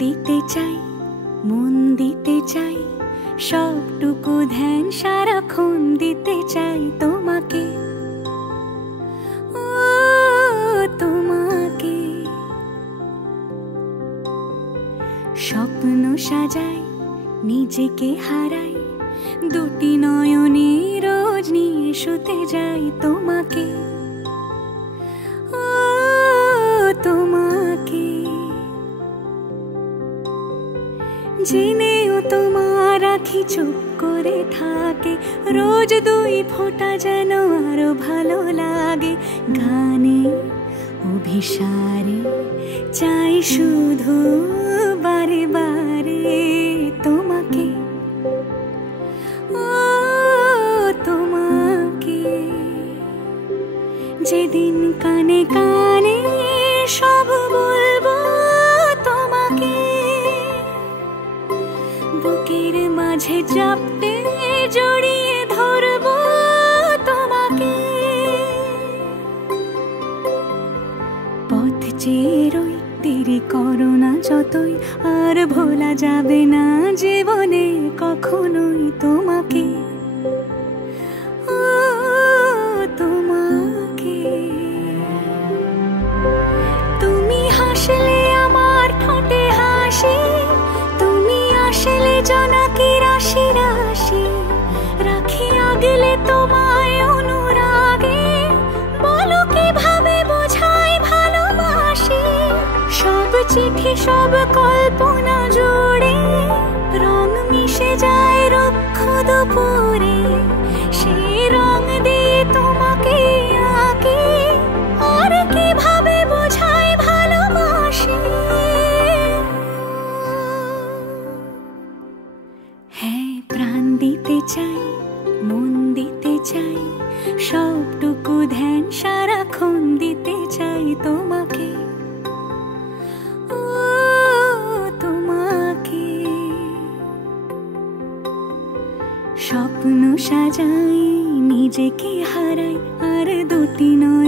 দিতে চাই, মন দিতে চাই, সবটুকু ধ্যান সারাক্ষণ দিতে চাই তোমাকে, ও তোমাকে। স্বপ্ন সাজাই, নিজেকে হারাই, দুটি নয়নে রোজ নিয়ে শুতে যাই তোমাকে, ও তোমাকে। জেনেও তোমার আখি চুপ করে থাকে, রোজ দুই ফোঁটা যেন আরো ভালো লাগে। গানে অভিসারে চাই শুধু বারে বারে তোমাকে, ও তোমাকে। যেদিন কানে কানে সব বলবো তোমাকে, বুকের মাঝে চাপতে জড়িয়ে ধরবো তোমাকে। পথ চেয়ে রই, দেরি করো না যতই, আর ভোলা যাবে না জীবনে কখনোই তোমাকে, ও তোমাকে। তুমি হাসলে আমার ঠোঁটে হাসি, তুমি আসলে জোনাকি রাশি রাশি, রাখি আগলে তোমায় অনুরাগে, বলো কিভাবে বোঝাই ভালোবাসি। সব চিঠি সব কল্পনা জুড়ে রং মিশে যায় রুক্ষ দুপুরে, সেই রং দিয়ে তোমাকে আঁকি, আর কিভাবে বোঝাই ভালোবাসি। হ্যাঁ, প্রাণ দিতে চাই, মন দিতে চাই, সবটুকু ধ্যান সারাক্ষণ দিতে চাই তোমাকে, ও তোমাকে। স্বপ্ন সাজাই, নিজেকে হারাই, আর দুটি নয়